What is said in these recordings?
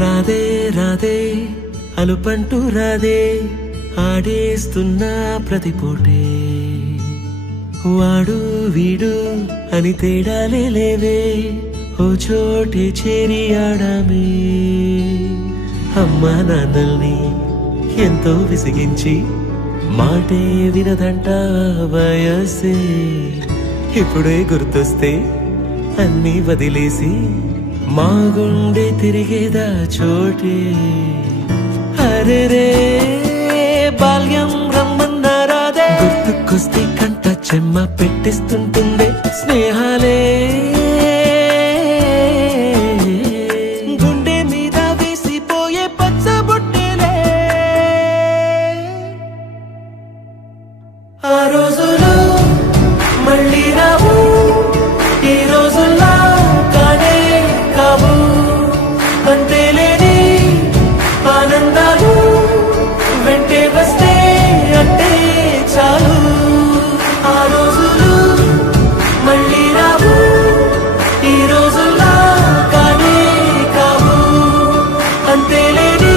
రాధే రాధే అలుపంటూ రాధే ఆడేస్తున్నా ప్రతిపోటే వాడు వీడు అని తేడాలే లేవే ఓ చోటే చేరి ఆడామే అమ్మా నాన్నల్ని ఎంతో విసిగించి మాటే వినదంట వయసే ఇప్పుడే గుర్తొస్తే అన్నీ వదిలేసి మా గుండె తిరిగేదా చోటే అరే రే బాల్యం రమ్మన్నారాదే గుర్తుకొస్తే కంట చెమ్మ పెట్టిస్తుంటుందే స్నేహాలే గుండె మీద వేసిపోయే పచ్చబొట్టేలే ఆ రోజులు మళ్ళీ రావు ఈ రోజుల్లా కానే కావు అంతేలేని ఆనందాలు వెంటే వస్తే అంటే చాలు ఆ రోజులు మళ్ళీ రావు ఈ రోజుల్లా కానే కావు అంతేలేని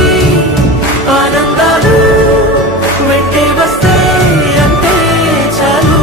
ఆనందాలు వెంటే వస్తే అంటే చాలు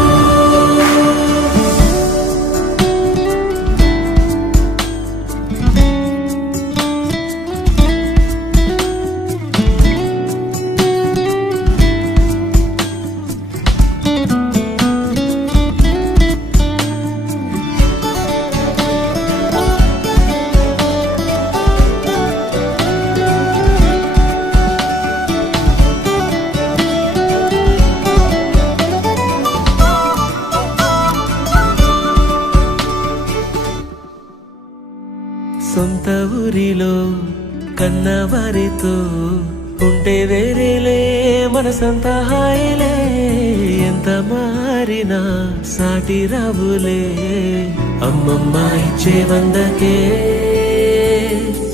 సొంత ఊరిలో కన్నవారితో ఉంటే వేరేలే మనసంత హాయిలే ఎంత మారినా సాటి రావులే అమ్మమ్మ ఇచ్చే వందకే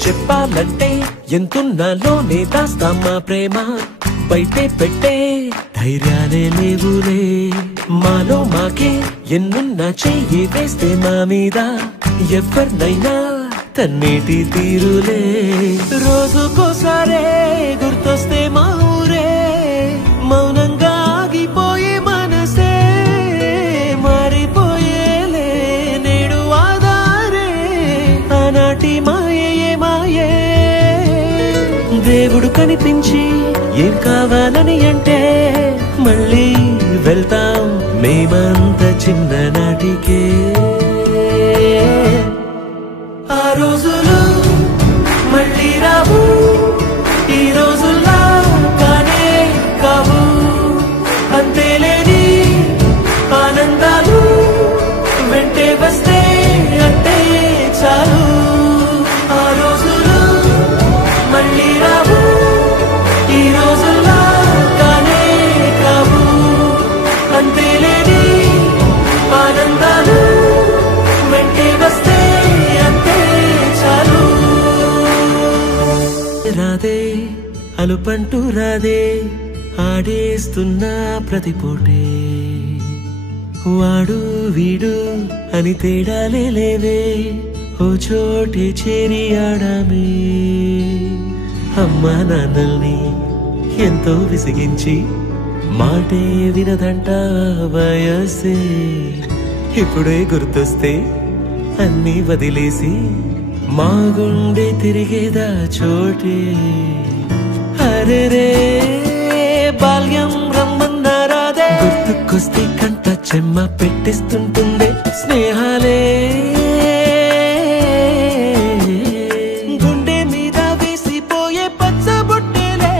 చెప్పాలంటే ఎంతున్నాలోనే దాస్తామా ప్రేమ బయటే పెట్టే ధైర్యాలే లేవులే మాలో మాకే ఎన్నున్నా చెయ్యి వేస్తే మా మీద ఎవరినైనా తన్నేటి తీరులే రోజుకోసారే గుర్తొస్తే మా ఊరే మౌనంగా ఆగిపోయే మనసే మారిపోయేలే నేడు ఆధారే ఆనాటి మాయే మాయే దేవుడు కనిపించి ఏం కావాలని అంటే మళ్ళీ వెళ్తాం మేమంత చిన్ననాటికే ఆ రోజులు మళ్ళీ రావు ఈ రోజుల్లా కానే కావు అంతేలేని ఆనందాలు వెంటే వస్తే అంటే చాలు ఆ రోజులు మళ్ళీ రావు ఈ రోజుల్లా కానే కావు అంతేలేని ఆనందాలు వెంటే వస్తే రాధే అలుపంటూ రాధే ఆడేస్తున్నా ప్రతిపోటే వాడు వీడు అని తేడాలే లేవే ఓ చోటే చేరి ఆడామే అమ్మా నాన్నల్ని ఎంతో విసిగించి మాటే వినదంట వయసే ఇప్పుడే గుర్తొస్తే అన్నీ వదిలేసి మా గుండె తిరిగేదా చోటే అరే రే బాల్యం రమ్మన్నారాదే గుర్తుకొస్తే కంట చెమ్మ పెట్టిస్తుంటుందే స్నేహాలే గుండె మీద వేసిపోయే పచ్చబొట్టేలే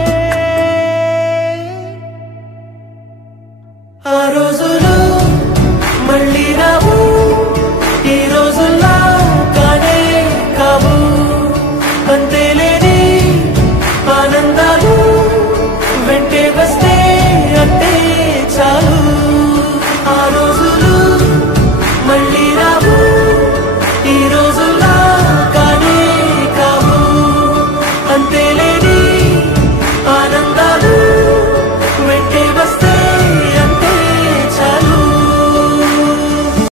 ఆ రోజు